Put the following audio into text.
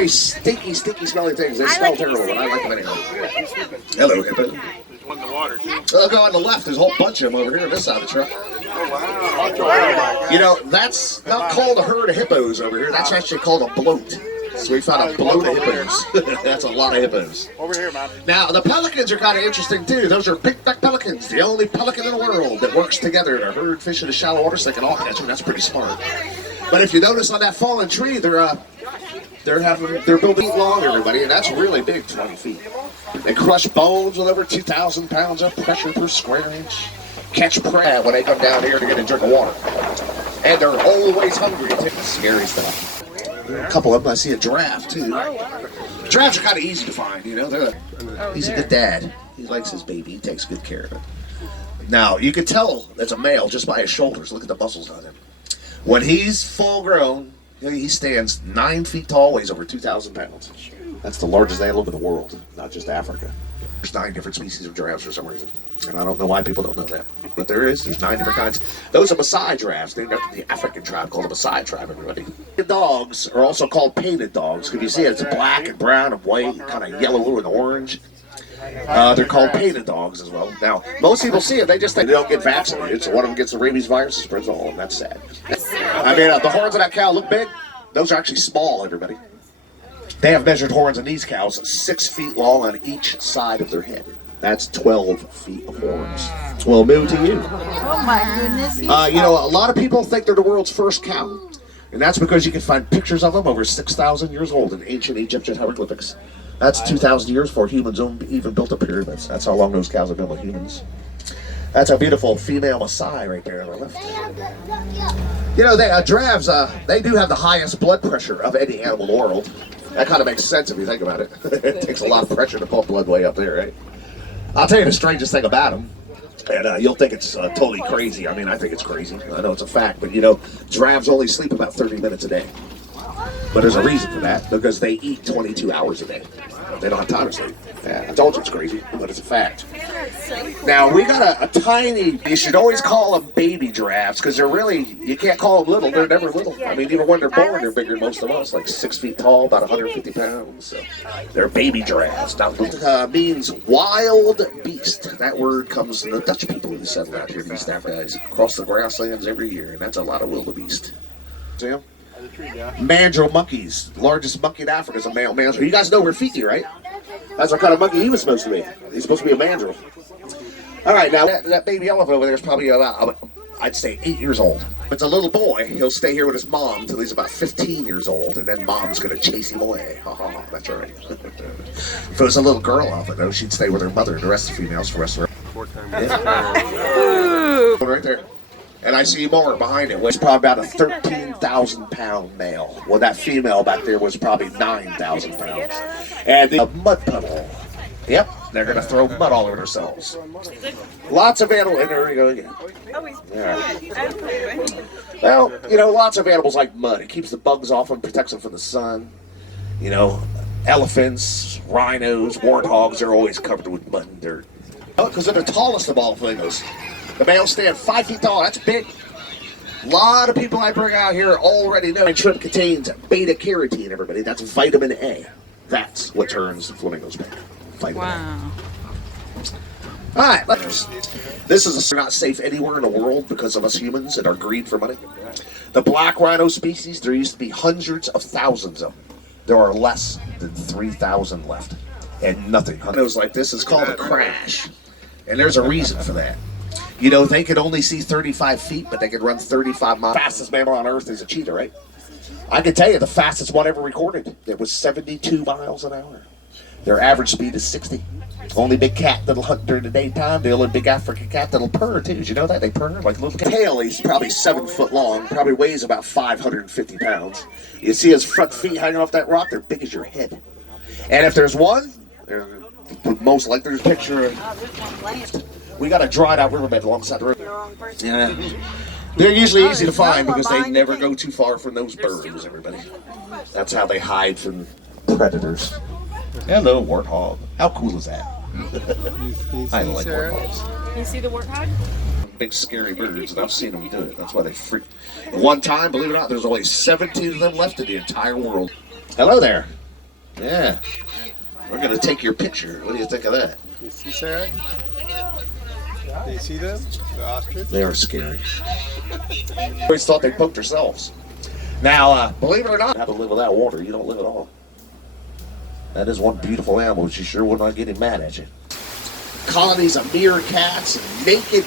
very stinky, smelling things. They smell terrible, but I like them anyway. Hello, hippo. Look on the left, there's a whole bunch of them over here on this side of the truck. You know, that's not called a herd of hippos over here. That's actually called a bloat. So we found a bloat of hippos. That's a lot of hippos. Over here, man. Now, the pelicans are kind of interesting, too. Those are pigback pelicans, the only pelican in the world that works together to herd fish in the shallow water so they can all catch them. That's pretty smart. But if you notice on that fallen tree, they're building long, everybody, and that's really big, 20 feet. They crush bones with over 2,000 pounds of pressure per square inch. Catch prey when they come down here to get a drink of water. And they're always hungry. It's scary stuff. A couple of them, I see a giraffe, too. Giraffes are kind of easy to find, you know. He's a good dad. He likes his baby. He takes good care of it. Now, you can tell that's a male just by his shoulders. Look at the muscles on him. When he's full grown, he stands 9 feet tall, weighs over 2,000 pounds. That's the largest antelope in the world, not just Africa. There's 9 different species of giraffes for some reason. And I don't know why people don't know that. But there's 9 different kinds. Those are Maasai giraffes, named after the African tribe called the Maasai tribe, everybody. The dogs are also called painted dogs. Because you see it, it's black and brown and white, and kind of yellow and orange. They're called painted dogs as well. Now, most people see it, they just think they don't get vaccinated. So one of them gets the rabies virus and spreads all of them. That's sad. I mean, the horns of that cow look big. Those are actually small, everybody. They have measured horns in these cows 6 feet long on each side of their head. That's 12 feet of horns. Well, moo to you. Oh my goodness. You know, a lot of people think they're the world's first cow. And that's because you can find pictures of them over 6,000 years old in ancient Egyptian hieroglyphics. That's 2,000 years before humans even built the pyramids. That's how long those cows have been with humans. That's a beautiful female Maasai right there on the left. You know, giraffes, they do have the highest blood pressure of any animal in the world. That kind of makes sense if you think about it. It takes a lot of pressure to pump blood way up there, right? I'll tell you the strangest thing about them, and you'll think it's totally crazy. I mean, I think it's crazy. I know it's a fact, but you know, giraffes only sleep about 30 minutes a day. But there's a reason for that, because they eat 22 hours a day. They don't have time to sleep. Yeah, I told you it's crazy, but it's a fact. Now, we got a tiny, you should always call them baby giraffes, because they're really, you can't call them little, they're never little. I mean, even when they're born, they're bigger than most of us, like 6 feet tall, about 150 pounds. So they're baby giraffes. Now, means wild beast. That word comes from the Dutch people who settled out here in East Africa. Cross the grasslands every year, and that's a lot of wildebeest. See them? Mandrill monkeys. The largest monkey in Africa is a male mandrill. You guys know Rafiki, right? That's what kind of monkey he was supposed to be. He's supposed to be a mandrill. All right, now that baby elephant over there is probably about, I'd say, 8 years old. If it's a little boy, he'll stay here with his mom until he's about 15 years old, and then mom's going to chase him away. Ha ha, that's right. If it was a little girl elephant, though, she'd stay with her mother and the rest of the females for the rest of her. Yeah. Right there. And I see more behind it, which is probably about a 13,000 pound male. Well, that female back there was probably 9,000 pounds. And the mud puddle. Yep, they're going to throw mud all over themselves. Lots of animals. And there we go again. Yeah. Well, you know, lots of animals like mud. It keeps the bugs off them, protects them from the sun. You know, elephants, rhinos, warthogs are always covered with mud and dirt. Because they're the tallest of all flamingos. The males stand 5 feet tall. That's big. A lot of people I bring out here already know shrimp contains beta-carotene, everybody. That's vitamin A. That's what turns flamingos big. Vitamin A. All right, this is not safe anywhere in the world because of us humans and our greed for money. The black rhino species, there used to be hundreds of thousands of them. There are less than 3,000 left. And nothing. Rhinos like this is called a crash. And there's a reason for that. You know, they could only see 35 feet, but they could run 35 miles. The fastest mammal on Earth is a cheetah, right? I can tell you the fastest one ever recorded. It was 72 miles an hour. Their average speed is 60. Only big cat that'll hunt during the daytime. The only big African cat that'll purr, too. Did you know that? They purr like little cat. Tail, he's probably 7 foot long. Probably weighs about 550 pounds. You see his front feet hanging off that rock? They're big as your head. And if there's one, most likely there's a picture of... We got a dried out riverbed alongside the river. Yeah. They're usually easy to find because they never go too far from those birds, everybody. That's how they hide from predators. Hello, warthog. How cool is that? I don't like warthogs. You see the warthog? Big scary birds, and I've seen them do it. That's why they freak. One time, believe it or not, there's only 17 of them left in the entire world. Hello there. Yeah. We're going to take your picture. What do you think of that? You see, Sarah? Do you see them? The ostrich? They are scary. Always thought they poked themselves. Now, believe it or not, how to live without water. You don't live at all. That is one beautiful animal, but you sure will not get him mad at you. Colonies of meerkats and naked